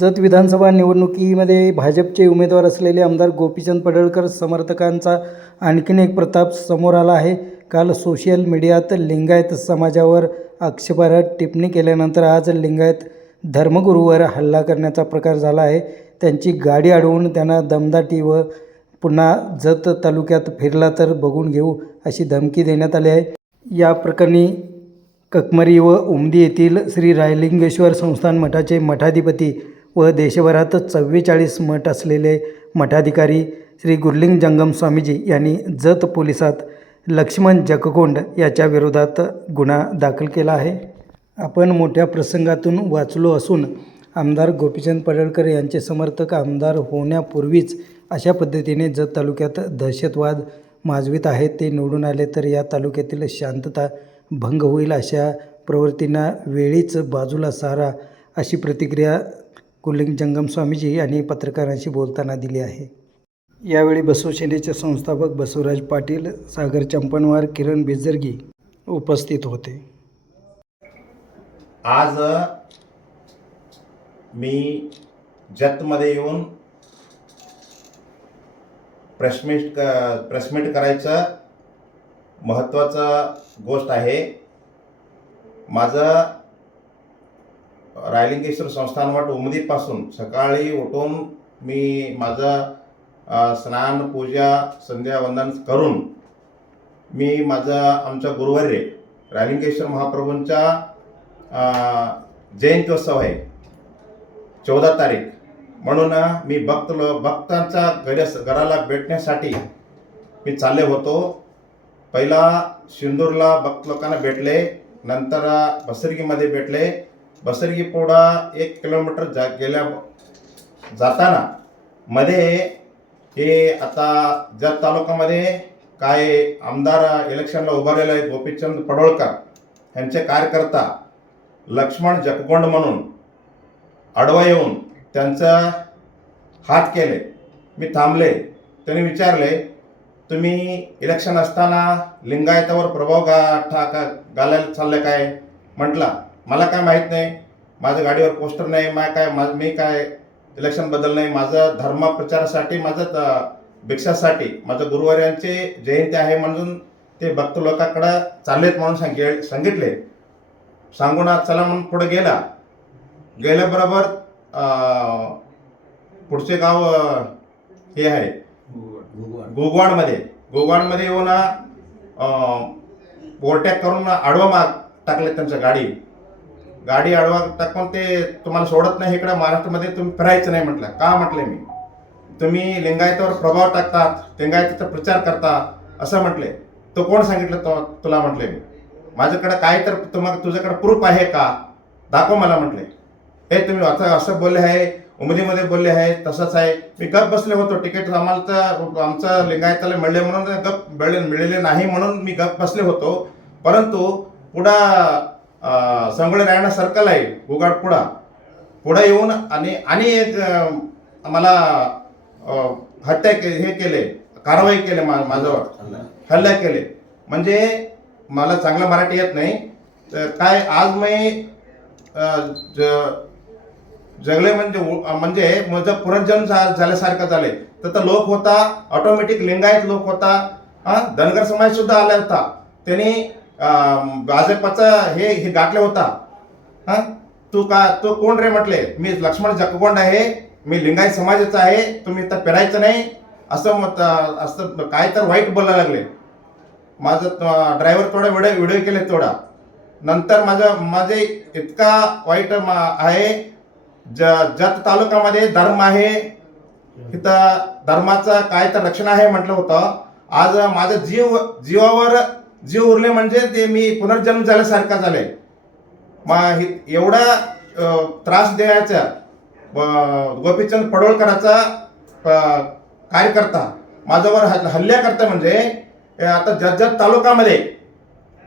जत विधानसभा निवडणुकीमध्ये भाजपचे उमेदवार असलेले आमदार गोपीचंद पडळकर समर्थकांचा आणखीन एक प्रताप समोर आला आहे. काल सोशल मीडियात लिंगायत समाजावर आक्षेपार्ह टिप्पणी केल्यानंतर आज लिंगायत धर्मगुरूवर हल्ला करण्याचा प्रकार झाला आहे. त्यांची गाडी अडवून त्यांना दमदाटी व पुन्हा जत तालुक्यात फिरला तर बघून घेऊ अशी धमकी देण्यात आली आहे. या प्रकरणी ककमरी व उमदी येथील श्री रायलिंगेश्वर संस्थान मठाचे मठाधिपती व देशभरात चव्वेचाळीस मठ असलेले मठाधिकारी श्री गुरलिंग जंगम स्वामीजी यांनी जत पोलिसात लक्ष्मण जगकोंड याच्या विरोधात गुन्हा दाखल केला आहे. आपण मोठ्या प्रसंगातून वाचलो असून आमदार गोपीचंद पडळकर यांचे समर्थक आमदार होण्यापूर्वीच अशा पद्धतीने जत तालुक्यात दहशतवाद माजवीत आहेत ते निवडून आले तर या तालुक्यातील शांतता भंग होईल अशा प्रवृत्तींना वेळीच बाजूला सारा अशी प्रतिक्रिया कुलिंग जंगम स्वामीजी यांनी पत्रकारांशी बोलताना दिली आहे. यावेळी बसवसेनेचे संस्थापक बसवराज पाटील सागर चंपनवार किरण बिजर्गी उपस्थित होते. आज मी जतमध्ये येऊन प्रेसमीट क प्रेसमीट करायचं महत्त्वाचं गोष्ट आहे. माझं रायलिंगेश्वर संस्थान उमदीपासून सकाळी उठून मी माझं स्नान पूजा संध्यावंदन करून मी माझं आमच्या गुरुवारी रायलिंगेश्वर महाप्रभूंचा जयंत्योत्सव आहे चौदा तारीख. म्हणून मी भक्त लो भक्तांचा घरस घराला भेटण्यासाठी मी चालले होतो. पहिला सिंदूरला भक्त लोकांना भेटले नंतर बसरगीमध्ये भेटले. बसरगीपोडा एक किलोमीटर जा गेल्या जाताना मध्ये हे आता जत तालुक्यामध्ये काय आमदार इलेक्शनला उभारलेले आहेत गोपीचंद पडोळकर. यांचे कार्यकर्ता लक्ष्मण जगगोंड म्हणून आडवा येऊन त्यांचं हात केले. मी थांबले. त्यांनी विचारले तुम्ही इलेक्शन असताना लिंगायतावर प्रभाव गा ठा का घालायला चालले काय? म्हटला मला काय माहीत नाही. माझ्या गाडीवर पोस्टर नाही मा काय मा मी काय इलेक्शनबद्दल नाही. माझं धर्म प्रचारासाठी माझं त- भिक्षासाठी माझं गुरुवार्यांचे जयंती आहे म्हणून ते भक्त लोकांकडं चाललेत म्हणून सांगे सांगितले. सांगून चला म्हणून पुढे गेला. गेल्याबरोबर पुढचे गाव हे आहे. गोगवाडमध्ये. गोगवाडमध्ये येऊन ओव्हरटॅक करून आडवा माग टाकले त्यांच्या गाडी. गाडी आडवा टाकून ते तुम्हाला सोडत नाही इकडे. महाराष्ट्रामध्ये तुम्ही फिरायचं नाही म्हटलं. का म्हटले मी? तुम्ही लिंगायतावर प्रभाव टाकतात लिंगायताचा प्रचार करता असं म्हटले. तो कोण सांगितलं तो? तुला म्हटले मी. माझ्याकडे काय तर तुम्हाला तुझ्याकडे प्रूफ आहे का? दाखव मला म्हटले. हे तुम्ही आता असं बोलले आहे उमदीमध्ये बोलले आहे तसंच आहे. मी गप बसले होतो. तिकीट आम्हाला तर आमचं लिंगायताला मिळले म्हणून गप मिळले मिळाले नाही म्हणून मी गप बसले होतो. परंतु पुढा संगळे रायणा सर्कल आहे उगाडपुढा पुढं. येऊन आणि आणि एक मला हत्या के हे केले कारवाई केले मा माझ्यावर. हल्ला केले. म्हणजे मला चांगलं मराठी येत नाही. तर काय आज मी ज- जगले म्हणजे उ- म्हणजे माझं पुनर्जन्म झाल्यासारखं झाले. तर तो लोक होता ऑटोमॅटिक लिंगायत लोक होता. हा धनगर समाज सुद्धा आला होता. त्यांनी भाजपचा हे हे गाठले होता. हां? तू का तो कोण रे म्हटले? मी लक्ष्मण जगगोंड आहे. मी लिंगायत समाजाचा आहे. तुम्ही तर फिरायचं नाही. असं मत असं काय तर वाईट बोलायला लागले. माझं ड्रायव्हर थोडा व्हिडिओ व्हिडिओ केले थोडा. नंतर माझं माझे इतका वाईट मा- आहे. ज जत तालुक्यामध्ये धर्म आहे. इथं धर्माचं काय तर रक्षण आहे म्हटलं होतं. आज माझं जीव जीवावर जीव उरले म्हणजे ते मी पुनर्जन्म झाल्यासारखा झाले मग एवढा त्रास द्यायचा गोपीचंद पडोळकराचा कार्यकर्ता माझ्यावर हल्ल्या करता म्हणजे आता जतजत तालुकामध्ये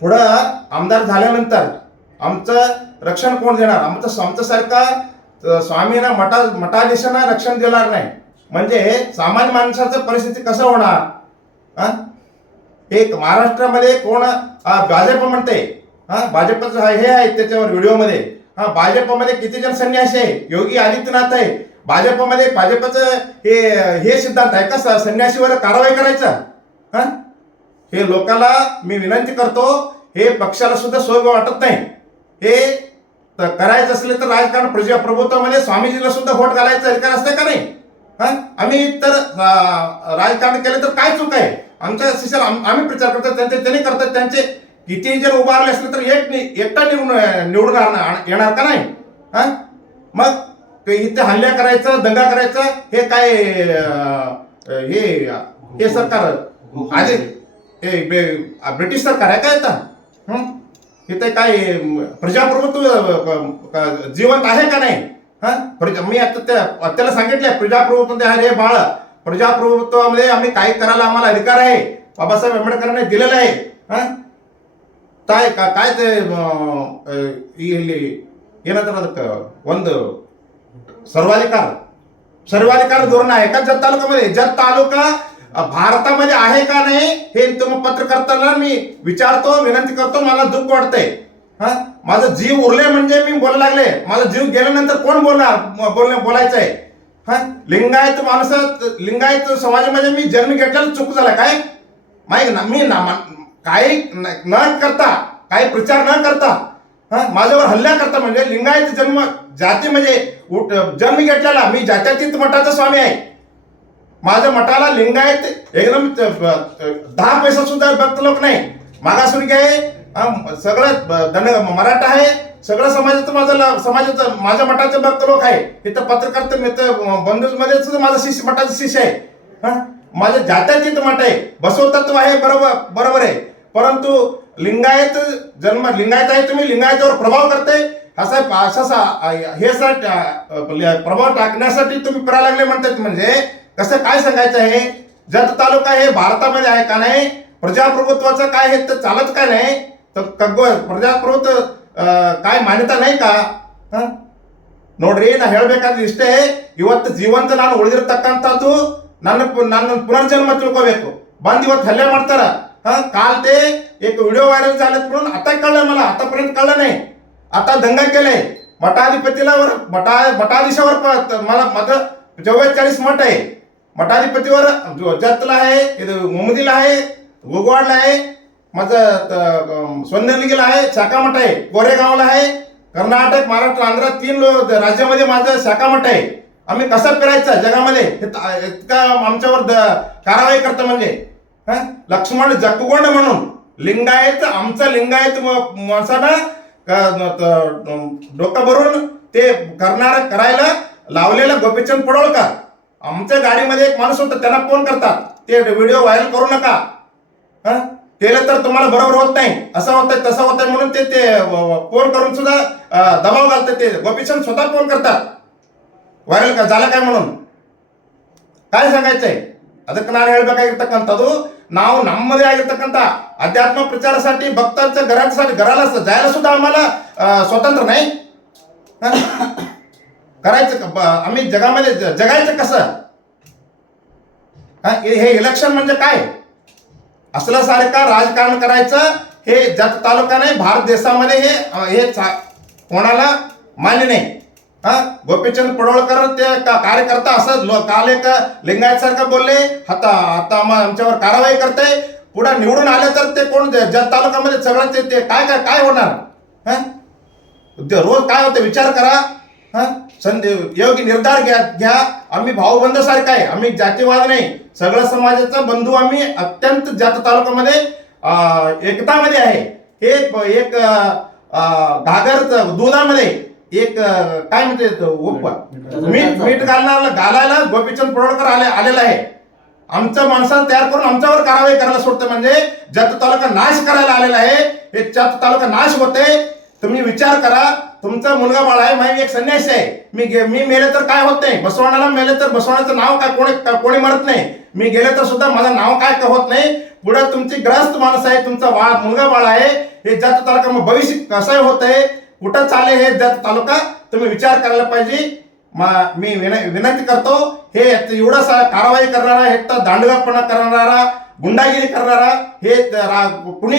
पुढं आमदार झाल्यानंतर आमचं रक्षण कोण देणार? आमचं आमच्यासारखा अ, स्वामींना मठा मठाधीशांना रक्षण देणार नाही. म्हणजे सामान्य माणसाचं परिस्थिती कसं होणार? हा एक महाराष्ट्रामध्ये कोण भाजप म्हणते. हा भाजपचं हे आहे त्याच्यावर व्हिडिओमध्ये. हा भाजपमध्ये किती जण संन्यासी आहे? योगी आदित्यनाथ आहे. भाजपमध्ये भाजपचं हे हे सिद्धांत आहे का? संन्यासीवर कारवाई करायचा? हा? हे लोकांना मी विनंती करतो हे पक्षाला सुद्धा सोय वाटत नाही. हे करायचं असले तर राजकारण प्रजाप्रभुत्वामध्ये स्वामीजीला सुद्धा व्होट घालायचा अधिकार असते का नाही? हा? आम्ही तर राजकारण केलं तर काय चूक आहे? आमच्या शिष्याला आम- आम्ही प्रचार करतो त्यांचे त्यांनी करतात त्यांचे किती जर उभारले असले तर एक एकटा निवडून निवडणार येणार का नाही? हा? मग ते इथे हल्ल्या करायचं दंगा करायचं हे काय हे हे सरकार? आधी हे बे- ब्रिटिश सरकार आहे काय आता इथे काय प्रजाप्रभुत्व जिवंत आहे का नाही? हा? प्रजा मी आता त्याला सांगितलं प्रजाप्रभुत्व अरे बाळ. प्रजाप्रभुत्वामध्ये आम्ही काय करायला आम्हाला अधिकार आहे बाबासाहेब आंबेडकरांनी दिलेला आहे हा काय का- काय ते ಅಹ್, ಅಹ್, ಇಲ್ಲಿ ಏನಂತಾರ ಅದಕ್ಕೆ ಒಂದು सर्वाधिकार सर्वाधिकार धोरण आहे का जत तालुक्यामध्ये जत तालुका अ, भारतामध्ये आहे का नाही हे तुम्ही पत्रकर्त्याला मी विचारतो विनंती करतो मला दुःख वाटतंय हा माझं जीव उरले म्हणजे मी बोलायला लागले माझा जीव गेल्यानंतर कोण बोलणार बोलणे बोलायचं आहे हा? लिंगायत माणसात लिंगायत समाजामध्ये मी जन्म घेतल्याला चूक झाला. काय? माहिती ना मी ना काही न न करता काही प्रचार न करता हा माझ्यावर हल्ला करता म्हणजे लिंगायत जन्म जाती म्हणजे जन्म घेतलेला मी जात्यातीत मठाचा स्वामी आहे. माझ्या मठाला लिंगायत एकदम दहा पैसा सुद्धा भक्त लोक नाही. मागासवर्गीय आहे सगळं ब- दंड मराठा आहे. सगळ्या समाजाचं माझं समाजाचं माझ्या मठाचे भक्त लोक आहे. तिथं पत्रकार तर बंधूज मध्येच माझा शिष्य मठाचा शिष्य आहे. माझ्या जात्याचे तर मठ आहे. बसवतत्व आहे बरोबर बरोबर आहे. परंतु लिंगायत जन्म लिंगायत आहे तुम्ही लिंगायतावर प्रभाव करते. हे प्रभाव टाकण्यासाठी तुम्ही पुरा लागले म्हणतात म्हणजे कसं काय सांगायचं आहे? जत तालुका हे भारतामध्ये आहे का नाही? प्रजाप्रभुत्वाचं काय हे तर चालत का नाही? तर प्रजाप्रभुत्व काय मान्यता नाही का ನೋಡ್ರಿ ನಾ ಹೇಳಬೇಕಾದ್ರೆ ಇಷ್ಟೇ ಇವತ್ತು ಜೀವಂತ ನಾನು ಉಳಿದಿರ್ತಕ್ಕಂಥದ್ದು ನನ್ನ ನನ್ನ ಪುನರ್ಜನ್ಮ ತಿಳ್ಕೋಬೇಕು. ಬಂದು ಇವತ್ತು ಹಲ್ಲೆ ಮಾಡ್ತಾರ. हा काल ते एक व्हिडिओ व्हायरल झालेत म्हणून आता कळलं मला आतापर्यंत कळलं नाही आता दंगा केलाय मठाधिपतीलावर मठा मठाधीशावर मला माझं चव्वेचाळीस मठ आहे मठाधिपतीवर जतला आहे मुमदीला आहे गोगवाडला आहे माझं त- आहे शाखामठ आहे गोरेगावला आहे कर्नाटक महाराष्ट्र आंध्र तीन राज्यामध्ये माझं शाखामठ आहे. आम्ही कसं फिरायचं जगामध्ये? इतका आमच्यावर द- कारवाई करतं म्हणजे. लक्ष्मण जगगोंड म्हणून. लिंगायत आमचं लिंगायत माणसानं डोकं भरून ते करणार करायला लावलेलं गोपीचंद पडोळकर आमच्या गाडीमध्ये एक माणूस होता त्यांना फोन करतात. ते व्हिडिओ व्हायरल करू नका. हा? केलं तर तुम्हाला बरोबर होत नाही. असं होत तसं होत म्हणून ते ते फोन करून सुद्धा दबाव घालतात ते. गोपीचंद स्वतः फोन करतात. व्हायरल का झालं काय म्हणून? काय ಹೇಳ್ಬೇಕಾಗಿರ್ತಕ್ಕಂಥದ್ದು ಅದಕ್ಕೆ ನಾನು ಹೇಳ್ಬೇಕಾಗಿರ್ತಕ್ಕಂಥದ್ದು नाव ನಮ್ಮದೇ ಆಗಿರ್ತಕ್ಕಂಥ अध्यात्म प्रचारासाठी भक्तांचं घरासाठी घराला जायला सुद्धा आम्हाला स्वतंत्र नाही. करायचं आम्ही जगामध्ये जगायचं कसं? हे इलेक्शन म्हणजे काय? असल्यासारखं राजकारण करायचं हे जत तालुका नाही भारत देशामध्ये हे हे कोणाला मान्य नाही. हा? गोपीचंद पडोळकर ते का- कार्यकर्ता असं लो- काल एक लिंगायत सारखं बोलले आता आता मग आमच्यावर कारवाई करते पुढे निवडून आले तर ते कोण ज- जत तालुक्यामध्ये सगळं ते काय काय काय होणार? हा? ते रोज काय होतं विचार करा. हा? संधी योग्य निर्धार घ्या घ्या. आम्ही भाऊबंद सारखा आहे. आम्ही जातीवाद नाही. सगळं समाजाचा बंधू आम्ही अत्यंत जात तालुक्यामध्ये एकतामध्ये आहे. हे एक घागर दुधामध्ये एक काय म्हणते उप. मीठ मीठ घालणार घालायला गोपीचंद पडोळकर आले आलेला आहे. आमच्या माणसाला तयार करून आमच्यावर कारवाई करायला सोडतं म्हणजे जत तालुका नाश करायला आलेला आहे. हे जत तालुका नाश होते तुम्ही विचार करा. तुमचा मुलगा बाळा आहे माझी एक संन्यासी आहे. मी गे- मी मेले तर काय होत नाही? बसवण्याला मेले तर बसवण्याचं नाव काय? कोणी कोणी मरत नाही. मी गेले तर सुद्धा माझं नाव काय का होत नाही? पुढे तुमची ग्रस्त माणूस आहे तुमचा वाळ मुलगा बाळा आहे. हे जात तालुका मग भविष्य कसं होत आहे कुठं चाले हे जात तालुका तुम्ही विचार करायला पाहिजे. मा- मी विनय विनंती करतो हे एवढा सा कारवाई करणारा हे तर दांडगपणा करणारा गुंडागिरी करणारा हे कुणी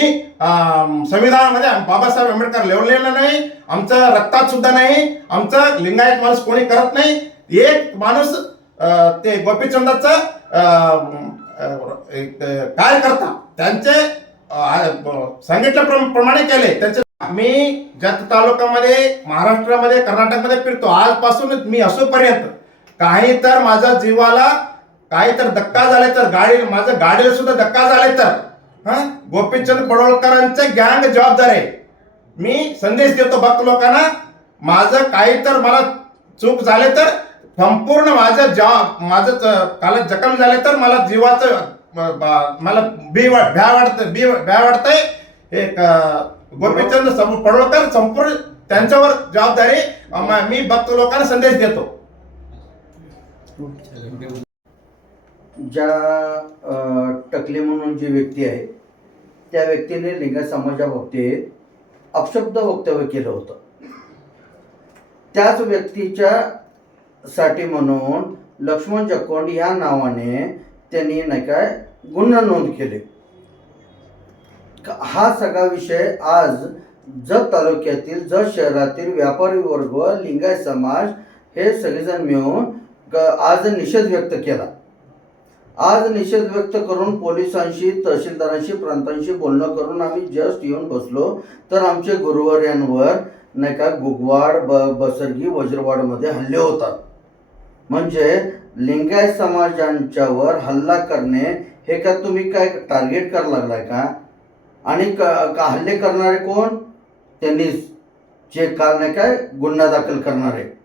संविधानामध्ये बाबासाहेब आंबेडकर लिवलेलं नाही आमचं रक्तात सुद्धा नाही आमचं लिंगायत माणूस कोणी करत नाही. एक माणूस ते गोपीचंदाचं अं, अं, कार्यकर्ता त्यांचे सांगितल्याप्रमाणे केले त्यांचे मी जत तालुक्यामध्ये महाराष्ट्रामध्ये कर्नाटकमध्ये फिरतो. आजपासूनच मी असोपर्यंत काही तर माझ्या जीवाला काही तर धक्का झाले तर गाडी माझं गाडीला सुद्धा धक्का झाले तर हा? गोपीचंद पडोळकरांचे गँग जबाबदार आहे. मी संदेश देतो भक्त लोकांना माझं काही तर मला चूक झाले तर संपूर्ण माझं जॉब माझं काल जखम झाले तर मला जीवाचं मला बी वाट भ्या वाटतं बी भ्या वाटतंय. एक गोपीचंद सम- संपूर्ण त्यांच्यावर जबाबदारी मी भक्त लोकांना संदेश देतो. ज्या टकले म्हणून जी व्यक्ती आहे त्या व्यक्तीने लिंग समाजाबाबतीत अपशब्द वक्तव्य केलं होतं. त्याच व्यक्तीच्या साठी म्हणून लक्ष्मण जकोंड या नावाने त्यांनी नाही काय गुन्हा नोंद केले. हा सगळा विषय आज जत तालुक्यातील जत शहरातील व्यापारी वर्ग लिंगायत समाज हे सगळेजण मिळून आज निषेध व्यक्त केला. आज निषेध व्यक्त करून पोलिसांशी तहसीलदारांशी प्रांतांशी बोलणं करून आम्ही जस्ट येऊन बसलो. तर आमचे गुरुवर्यांवर नाही का गुगवाड ब बसरगी वज्रवाडमध्ये हल्ले होतात. म्हणजे लिंगायत समाजांच्यावर हल्ला करणे हे का तुम्ही काय टार्गेट करायला लागलाय का? आणि क का हल्ले करणारे कोण? त्यांनीच. जे कारण नाही काय? गुन्हा दाखल करणारे.